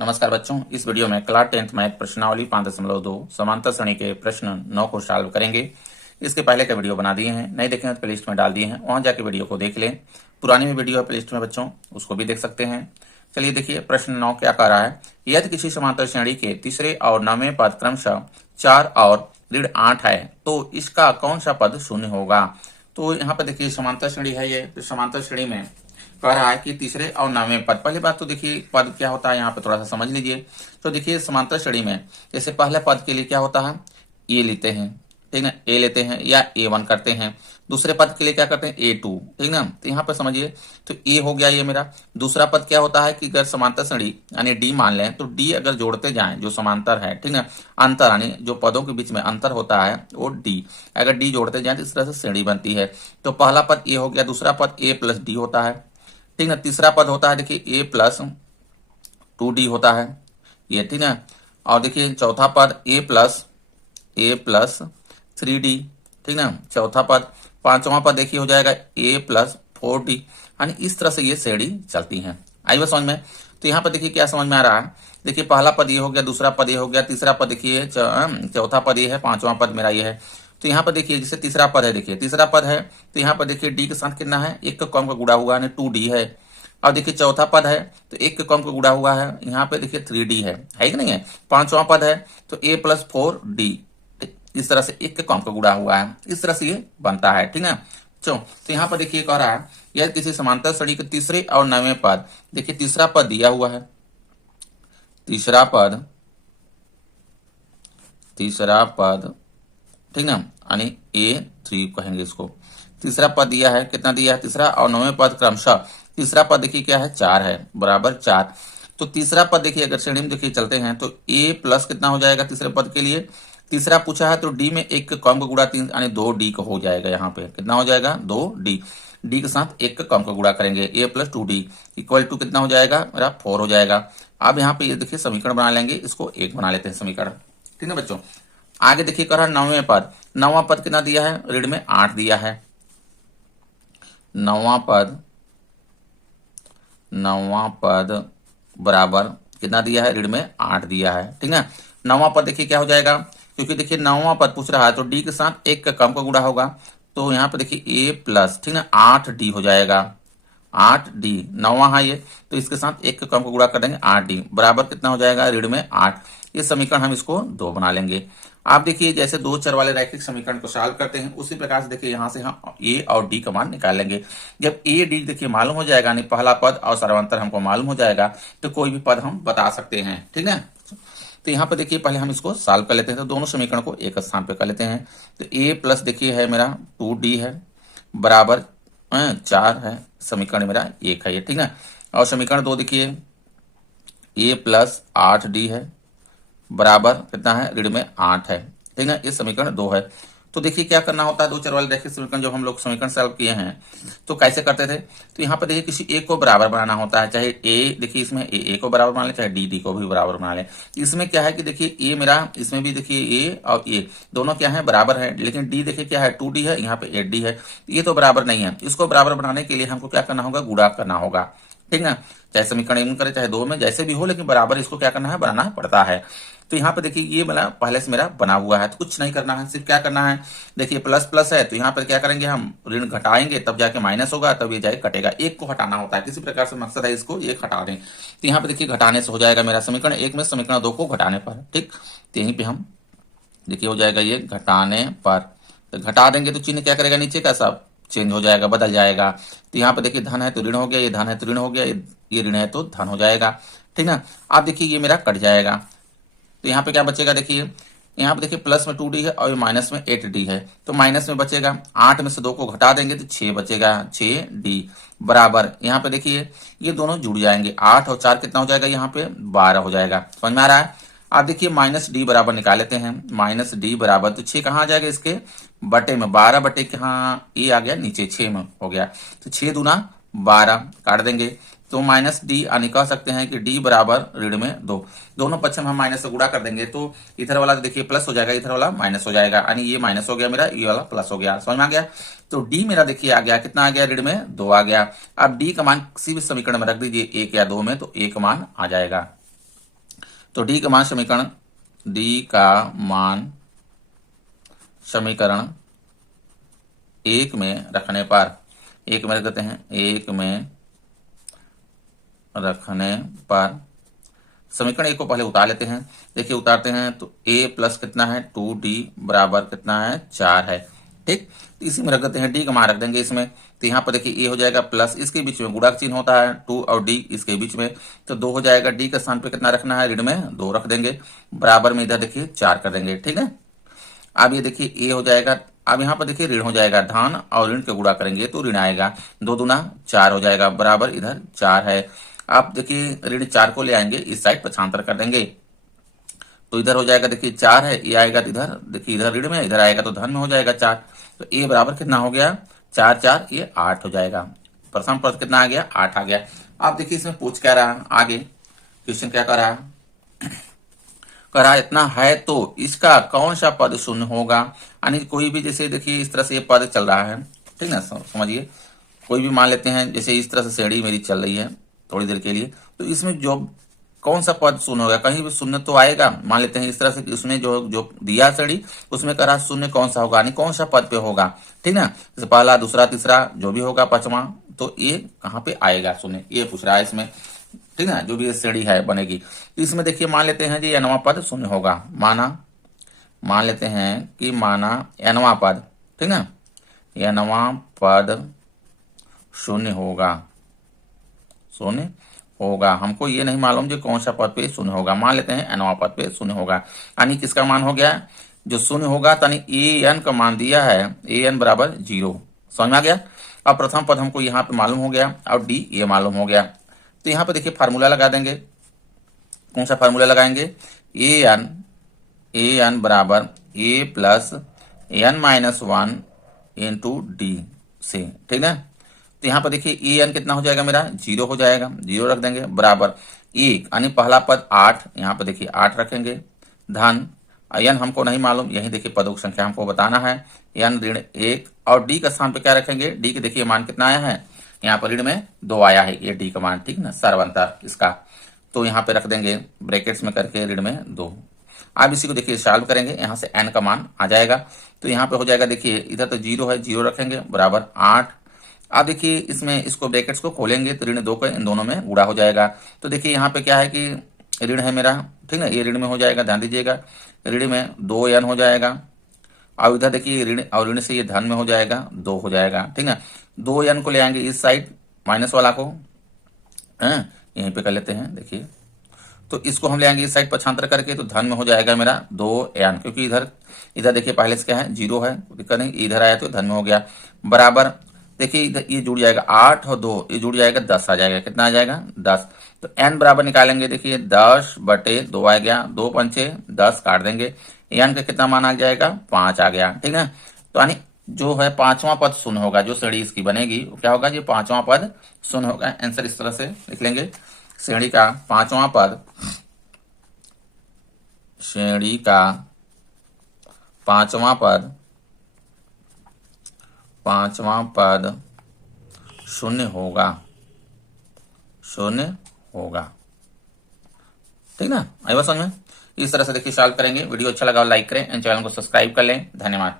नमस्कार बच्चों, इस वीडियो में क्लास 10th मैथ प्रश्नावली 5.2 समांतर श्रेणी के प्रश्न 9 को सॉल्व करेंगे। इसके पहले का वीडियो बना दिए हैं, नहीं देखे हैं तो प्लेलिस्ट में डाल दिए हैं, वहां जाके वीडियो को देख लें। पुरानी भी वीडियो है प्लेलिस्ट में बच्चों, उसको भी देख सकते हैं। चलिए देखिए प्रश्न 9 क्या कह रहा है। यदि किसी समांतर श्रेणी के तीसरे और नौवें पद क्रमशः 4 और ऋण 8 है तो इसका कौन सा पद शून्य होगा। तो यहाँ पर देखिए समांतर श्रेणी है ये, तो समांतर श्रेणी में कह रहा है कि तीसरे और नौवें पद। पहली बात तो देखिए पद क्या होता है यहाँ पे थोड़ा सा समझ लीजिए। तो देखिए समांतर श्रेणी में जैसे पहले पद के लिए क्या होता है, ए लेते हैं, ठीक ना, ए लेते हैं या A1 करते हैं। दूसरे पद के लिए क्या करते हैं, A2, ठीक ना। तो यहाँ पे समझिए, तो ए हो गया ये मेरा। दूसरा पद क्या होता है कि अगर समांतर श्रेणी यानी डी मान लें तो डी अगर जोड़ते जाएं जो समांतर है, ठीक ना, अंतर यानी जो पदों के बीच में अंतर होता है वो डी, अगर डी जोड़ते जाए तो इस तरह से श्रेणी बनती है। तो पहला पद ए हो गया, दूसरा पद A+D होता है, ठीक ना। तीसरा पद होता है देखिए A+2D होता है ये, ठीक ना। और देखिए चौथा पद A+3D, ठीक ना, चौथा पद। पांचवा पद देखिए हो जाएगा A+4D, यानी इस तरह से ये श्रेणी चलती है। आई बात समझ में। तो यहाँ पर देखिए क्या समझ में आ रहा है, देखिए पहला पद ये हो गया, दूसरा पद ये हो गया, तीसरा पद देखिए चौथा पद ये है, पांचवा पद मेरा ये है। तो यहाँ पर देखिए जैसे तीसरा पद है, देखिए तीसरा पद है तो यहाँ पर देखिए डी के साथ कितना है, एक का कम का गुड़ा हुआ है 2D है। और देखिए चौथा पद है तो एक के कम का गुड़ा हुआ है, यहाँ पे देखिए 3D है कि नहीं है। पांचवा पद है तो A+4D, इस तरह से एक के कम का गुड़ा हुआ है, इस तरह से ये बनता है, ठीक है। तो यहाँ पर देखिए कह रहा है यदि किसी समांतर श्रेणी के तीसरे और नौवें पद, देखिए तीसरा पद दिया हुआ है, तीसरा पद ठीक ना, यानी A3 कहेंगे इसको। तीसरा पद दिया है, कितना दिया है, तीसरा और नौवें पद क्रमशः। तीसरा पद देखिए क्या है, 4 है, बराबर 4। तो तीसरा पद देखिए अगर श्रेणी में देखिए चलते हैं तो A+ कितना हो जाएगा तीसरे पद के लिए, तीसरा पूछा है तो D में एक का कम का गुड़ा 3 यानी 2D का हो जाएगा। यहाँ पे कितना हो जाएगा, 2D, D के साथ एक का कम का गुड़ा करेंगे, A+2D इक्वल टू कितना हो जाएगा मेरा 4 हो जाएगा। अब यहाँ पे ये देखिए समीकरण बना लेंगे, इसको 1 बना लेते हैं समीकरण, ठीक है बच्चों। आगे देखिए कह रहा है नौवें पद, नौवां पद कितना दिया है, ऋण में 8 दिया है। नौवां पद बराबर कितना दिया है, ऋण में 8 दिया है, ठीक है। नौवां पद देखिए क्या हो जाएगा, क्योंकि देखिए नौवां पद पूछ रहा है तो डी के साथ एक का कम का गुड़ा होगा, तो यहाँ पे देखिए A+, ठीक ना, 8D हो जाएगा, 8D नौवां है ये, तो इसके साथ एक का कम का गुड़ा कर देंगे 8D बराबर कितना हो जाएगा, ऋण में 8। ये समीकरण हम इसको 2 बना लेंगे। आप देखिए जैसे दो चर वाले रैखिक समीकरण को सॉल्व करते हैं उसी प्रकार से देखिए यहाँ से हम A और D का मान निकाल लेंगे। जब A D देखिए मालूम हो जाएगा, यानी पहला पद और सर्वांतर हमको मालूम हो जाएगा, तो कोई भी पद हम बता सकते हैं, ठीक है। तो यहाँ पर देखिए पहले हम इसको सॉल्व कर लेते हैं, तो दोनों समीकरण को एक स्थान पे कर लेते हैं। तो A+ देखिए है मेरा 2D है, बराबर 4 है, समीकरण मेरा 1 है ये, ठीक है। और समीकरण 2 देखिए A+8D है, बराबर कितना है, ऋण में 8 है, ठीक है। ये समीकरण 2 है। तो देखिए क्या करना होता है, दो चर वाले रैखिक समीकरण जब हम लोग समीकरण सॉल्व किए हैं तो कैसे करते थे, तो यहाँ पे देखिए किसी एक को बराबर बनाना होता है, चाहे A देखिए इसमें A को बराबर बना ले, चाहे D को भी बराबर बना ले। इसमें क्या है कि देखिए A मेरा, इसमें भी देखिए A और A दोनों क्या है, बराबर है, लेकिन D देखिए क्या है, 2D है, यहाँ पे 8D है, ये तो बराबर नहीं है। इसको बराबर बनाने के लिए हमको क्या करना होगा, गुणा करना होगा, ठीक ना। चाहे समीकरण 1 करे चाहे 2 में, जैसे भी हो, लेकिन बराबर इसको क्या करना है, बनाना पड़ता है। तो यहाँ पे देखिए ये वाला पहले से मेरा बना हुआ है, तो कुछ नहीं करना है, सिर्फ क्या करना है, देखिए प्लस प्लस है तो यहाँ पर क्या करेंगे, हम ऋण घटाएंगे तब जाके माइनस होगा, तब ये जाके कटेगा। एक को हटाना होता है, किसी प्रकार से मकसद है इसको एक हटा दें। तो यहाँ पे देखिए घटाने से हो जाएगा मेरा समीकरण 1 में समीकरण 2 को घटाने पर, ठीक। तो यहीं पे हम देखिए हो जाएगा ये घटाने पर, तो घटा देंगे तो चिन्ह क्या करेगा, नीचे का सब चेंज हो जाएगा, बदल जाएगा। तो यहाँ पे देखिए धन है तो ऋण हो गया, ये धन है तो ऋण हो गया, ये ऋण है तो धन हो जाएगा, ठीक ना। आप देखिए ये मेरा कट जाएगा, तो यहाँ पे क्या बचेगा, देखिए यहाँ पे देखिए प्लस में 2D है और माइनस में 8D है, तो माइनस में बचेगा 8 में से 2 को घटा देंगे तो 6 बचेगा, 6D बराबर यहाँ पे देखिए ये दोनों जुड़ जाएंगे, 8 और 4 कितना हो जाएगा, यहाँ पे 12 हो जाएगा। समझ में आ रहा है। आप देखिए -D बराबर निकाल लेते हैं, -D बराबर, तो 6 कहाँ आ जाएगा, इसके बटे में 12 बटे कहाँ, ये आ गया नीचे 6 में हो गया, तो 6 दूना 12 काट देंगे, तो -D यानी कह सकते हैं कि D बराबर ऋण में 2। दोनों पक्ष में हम माइनस से गुणा कर देंगे तो इधर वाला देखिए प्लस हो जाएगा, इधर वाला माइनस हो जाएगा, यानी ये माइनस हो गया मेरा, ये वाला प्लस हो गया। समझ में आ गया। तो D मेरा देखिए आ गया, कितना आ गया, ऋण में 2 आ गया। अब D का मान किसी भी समीकरण में रख दीजिए 1 या 2 में, तो 1 मान आ जाएगा। तो डी का मान समीकरण एक में रखने पर, एक में रख देते हैं, एक में रखने पर समीकरण एक को पहले उतार लेते हैं। देखिए उतारते हैं तो a प्लस कितना है 2d बराबर कितना है 4 है। ठीक, तो इसी में रख देते हैं, d का मान रख देंगे इसमें। तो यहाँ पर देखिए a हो जाएगा प्लस, इसके बीच में गुणा चिन्ह होता है 2 और d इसके बीच में, तो 2 हो जाएगा। d का स्थान पे कितना रखना है, ऋण में 2 रख देंगे, बराबर में इधर देखिए 4 कर देंगे। ठीक है, अब ये देखिए a हो जाएगा, अब यहाँ पर देखिए ऋण हो जाएगा, धन और ऋण के गुणा करेंगे तो ऋण आएगा, 2 दूना 4 हो जाएगा, बराबर इधर 4 है। आप देखिए ऋण 4 को ले आएंगे इस साइड पक्षांतर कर देंगे, तो इधर हो जाएगा देखिए 4 है, ये आएगा तो इधर देखिए इधर ऋण में, इधर आएगा तो धन में हो जाएगा 4। तो ए बराबर कितना हो गया 4 4, ये 8 हो जाएगा। प्रथम पद कितना आ गया 8 आ गया। आप देखिए इसमें पूछ क्या रहा, आगे क्वेश्चन क्या कर रहा इतना है तो इसका कौन सा पद शून्य होगा। यानी कोई भी, जैसे देखिए इस तरह से ये पद चल रहा है, ठीक ना, समझिए कोई भी मान लेते हैं, जैसे इस तरह से श्रेणी मेरी चल रही है थोड़ी देर के लिए, तो इसमें जो कौन सा पद शून्य होगा, कहीं भी शून्य तो आएगा। मान लेते हैं इस तरह से उसमें जो जो दिया श्रेणी उसमें कह रहा शून्य कौन सा होगा, यानी कौन सा पद पे होगा, ठीक ना, जैसे पहला दूसरा तीसरा जो भी होगा पांचवा, तो ये कहाँ पे आएगा शून्य, ये पूछ रहा है इसमें, ठीक है, जो भी श्रेणी है बनेगी। इसमें देखिए मान लेते हैं जी nवां पद शून्य होगा, मान लेते हैं कि माना nवां पद, ठीक है, nवां पद शून्य होगा। हमको ये नहीं मालूम जो कौन सा पद पे शून्य होगा, मान लेते हैं nवां पद पे शून्य होगा, यानी किसका मान हो गया जो शून्य होगा, यानी an का मान दिया है, an बराबर 0, समझ में आ गया। अब प्रथम पद हमको यहाँ पे मालूम हो गया और d ये मालूम हो गया, तो यहाँ पे देखिए फार्मूला लगा देंगे। कौन सा फार्मूला लगाएंगे, an बराबर a plus n-1 into D से, ठीक है। तो यहाँ पर देखिए an कितना हो जाएगा मेरा 0 हो जाएगा, 0 रख देंगे, बराबर 1, यानी पहला पद 8, यहाँ पर देखिए 8 रखेंगे, धन n हमको नहीं मालूम, यही देखिए पदों की संख्या हमको बताना है, n ऋण 1, और d का स्थान पे क्या रखेंगे, d के देखिए मान कितना आया है, यहाँ पर ऋण में 2 आया है, ये d का मान, ठीक ना, सर्वांतर इसका, तो यहाँ पे रख देंगे ब्रैकेट्स में करके ऋण में 2। अब इसी को देखिए सॉल्व करेंगे, यहाँ से n का मान आ जाएगा, तो यहाँ पे हो जाएगा देखिए इधर तो 0 है, 0 रखेंगे, बराबर 8। अब देखिए इसमें इसको ब्रैकेट्स को खोलेंगे तो ऋण 2 का इन दोनों में गुणा हो जाएगा, तो देखिए यहाँ पे क्या है कि ऋण है मेरा, ठीक है, ये ऋण में हो जाएगा, ध्यान दीजिएगा, ऋण में 2n हो जाएगा, और इधर देखिए ऋण और ऋण से ये धन में हो जाएगा 2 हो जाएगा, ठीक है। 2n को ले आएंगे इस साइड माइनस वाला को, यहीं पे कर लेते हैं, देखिए तो इसको हम ले आएंगे इस साइड पक्षांतर करके, तो धन में हो जाएगा मेरा 2n, क्योंकि इधर देखिए पहले से क्या है 0 है, दिक्कत नहीं, इधर आया तो धन में हो गया, बराबर देखिए इधर ये जुड़ जाएगा 8 और 2 ये जुड़ जाएगा 10 आ जाएगा, कितना आ जाएगा 10। तो n बराबर निकालेंगे, देखिए 10/2 आ गया, 2 पंचे 10 काट देंगे, n का कितना मान आ जाएगा 5 आ गया, ठीक है। तो यानी जो है पांचवा पद शून्य होगा, जो श्रेणी इसकी बनेगी वो क्या होगा, जो पांचवा पद शून्य होगा। आंसर इस तरह से लिख लेंगे, श्रेणी का पांचवा पद शून्य होगा, ठीक ना, आई बात समझ में। इस तरह से देखिए सॉल्व करेंगे। वीडियो अच्छा लगा लाइक करें एंड चैनल को सब्सक्राइब कर लें। धन्यवाद।